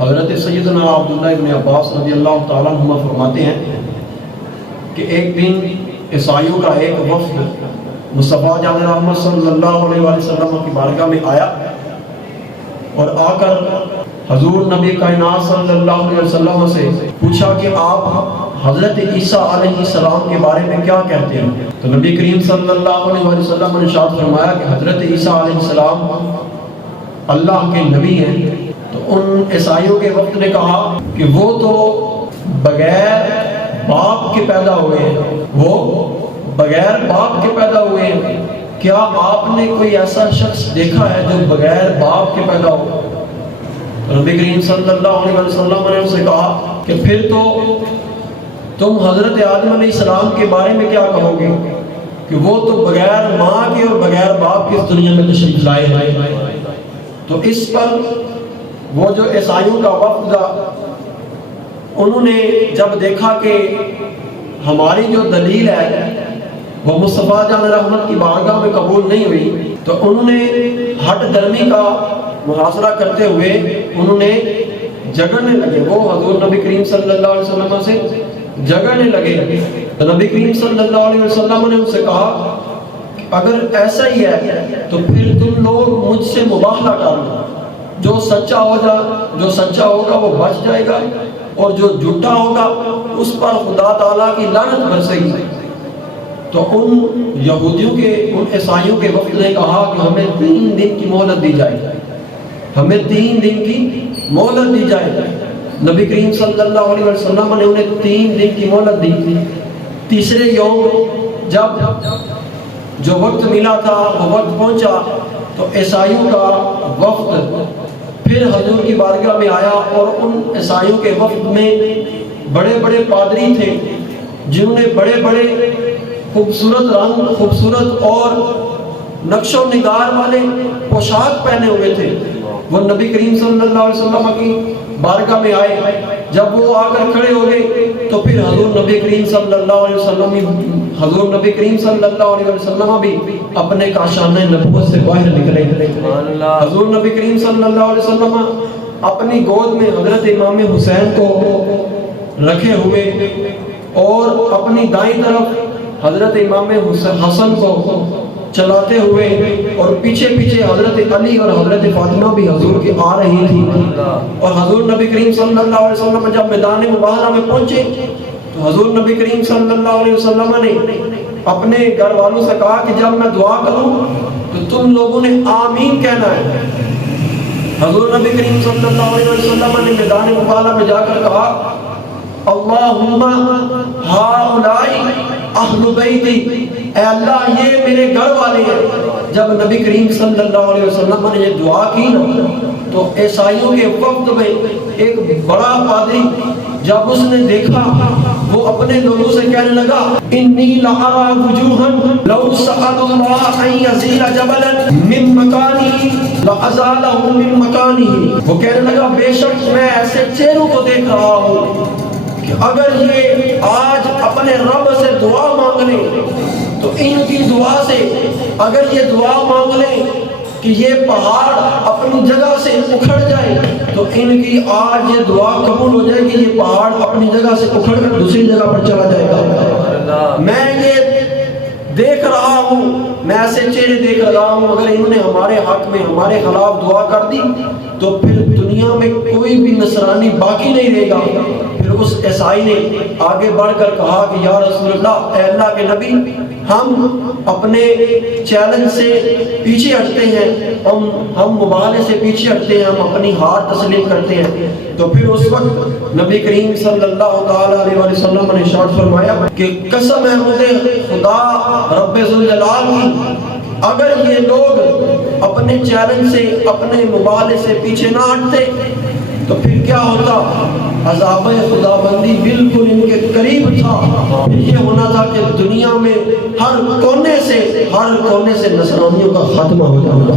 حضرت سیدنا عبداللہ ابن عباس رضی اللہ تعالیٰ عنہ فرماتے ہیں کہ ایک دن عیسائیوں کا ایک وفد مصطفیٰ جان رحمت صلی اللہ علیہ وسلم کی بارگاہ میں آیا اور آ کر حضور نبی کائنات صلی اللہ علیہ وسلم سے پوچھا کہ آپ حضرت عیسیٰ علیہ السلام کے بارے میں کیا کہتے ہیں؟ تو نبی کریم صلی اللہ علیہ وسلم نے ارشاد فرمایا کہ حضرت عیسیٰ علیہ السلام اللہ کے نبی ہیں۔ تو ان عیسائیوں کے وقت نے کہا کہ وہ تو بغیر باپ کے پیدا ہوئے ہیں، وہ بغیر باپ کے پیدا ہوئے ہیں، کیا آپ نے کوئی ایسا شخص دیکھا ہے جو بغیر باپ کے پیدا ہو؟ نبی کریم صلی اللہ علیہ وسلم نے ان سے کہا کہ پھر تو تم حضرت آدم علیہ السلام کے بارے میں کیا کہو گے کہ وہ تو بغیر ماں کے اور بغیر باپ کے اس دنیا میں تشریف لائے ہیں۔ تو اس پر وہ جو عیسائیوں کا وفد تھا انہوں نے جب دیکھا کہ ہماری جو دلیل ہے وہ مصطفیٰ جان رحمت کی بارگاہ میں قبول نہیں ہوئی، تو انہوں نے ہٹ درمی کا محاصرہ کرتے ہوئے انہوں نے جگڑنے لگے، وہ حضور نبی کریم صلی اللہ علیہ وسلم سے جگڑنے لگے۔ تو نبی کریم صلی اللہ علیہ وسلم نے ان سے کہا اگر ایسا ہی ہے تو پھر تم لوگ مجھ سے مباہلہ کرنا، جو سچا ہوگا وہ بچ جائے گا اور جو جھوٹا ہوگا اس پر خدا تعالیٰ کی لعنت برسے گی۔ تو ان یہودیوں کے ان عیسائیوں کے وفد نے کہا کہ ہمیں 3 دن کی مہلت دی جائے، ہمیں 3 دن کی مہلت دی جائے۔ نبی کریم صلی اللہ علیہ وسلم نے انہیں 3 دن کی مہلت دی۔ تیسرے یوم جب جو وقت ملا تھا وہ وقت پہنچا تو عیسائیوں کا وفد پھر حضور کی بارگاہ میں آیا، اور ان عیسائیوں کے وفد میں بڑے بڑے پادری تھے جنہوں نے بڑے بڑے خوبصورت رنگ، خوبصورت اور نقش و نگار والے پوشاک پہنے ہوئے تھے۔ وہ نبی کریم صلی اللہ علیہ وسلم کی بارگاہ میں آئے، جب وہ آ کر کھڑے ہو گئے تو پھر حضور نبی کریم صلی اللہ علیہ وسلم بھی اپنے کاشانہ نبوت سے باہر نکلے۔ حضور نبی کریم صلی اللہ علیہ وسلم اپنی گود میں حضرت امام حسین کو رکھے ہوئے اور اپنی دائیں طرف حضرت امام حسن کو چلاتے ہوئے، اور پیچھے پیچھے حضرت علی اور حضرت فاطمہ بھی حضور کی آ رہی تھی۔ اور حضور نبی کریم صلی اللہ علیہ وسلم جب میدان مباہلہ میں پہنچے تو حضور نبی کریم صلی اللہ علیہ وسلم نے اپنے گھر والوں سے کہا کہ جب میں دعا کروں تو تم لوگوں نے آمین کہنا ہے۔ حضور نبی کریم صلی اللہ علیہ وسلم نے میدان مباہلہ میں جا کر کہا اللہم ہؤلاء اہل بیتی، اے اللہ یہ میرے گھر والے ہیں۔ جب نبی کریم صلی اللہ علیہ وسلم نے یہ دعا کی نا تو عیسائیوں کے وفد میں ایک بڑا پادری جب اس نے دیکھا وہ اپنے لوگوں سے کہنے لگا انی لأری وجوہا لو سأل اللہ ان یزیل جبلا من مکانہ لأزالہ من مکانہ۔ وہ کہنے لگا بے شک میں ایسے چہروں کو دیکھ رہا ہوں کہ اگر یہ آج اپنے رب سے دعا مانگ لیں تو ان کی دعا سے، اگر یہ دعا مانگ لیں کہ یہ پہاڑ اپنی جگہ سے اکھڑ جائے تو ان کی آج یہ دعا قبول ہو جائے گی، یہ پہاڑ اپنی جگہ سے اکھڑ کر دوسری جگہ پر چلا جائے گا۔ میں یہ دیکھ رہا ہوں، میں ایسے چہرے دیکھ رہا ہوں، اگر انہوں نے ہمارے حق میں ہمارے خلاف دعا کر دی تو پھر دنیا میں کوئی بھی نصرانی باقی نہیں رہے گا۔ پھر اس عیسائی نے آگے بڑھ کر کہا کہ یا رسول اللہ، اے اللہ کے نبی، ہم اپنے چیلنج سے پیچھے ہٹتے ہیں، ہم مباہلے سے پیچھے ہٹتے ہیں، ہم اپنی ہار تسلیم کرتے ہیں۔ تو پھر اس وقت نبی کریم صلی اللہ تعالی علیہ وسلم نے ارشاد فرمایا کہ قسم ہے مجھے خدا رب ذوالجلال کی، اگر یہ لوگ اپنے چیلنج سے، اپنے مباہلے سے پیچھے نہ ہٹتے تو پھر کیا ہوتا؟ عذاب خدا بندی بالکل ان کے قریب تھا۔ پھر یہ ہونا تھا کہ دنیا میں ہر کونے سے نصرانیوں کا خاتمہ ہو جاتا۔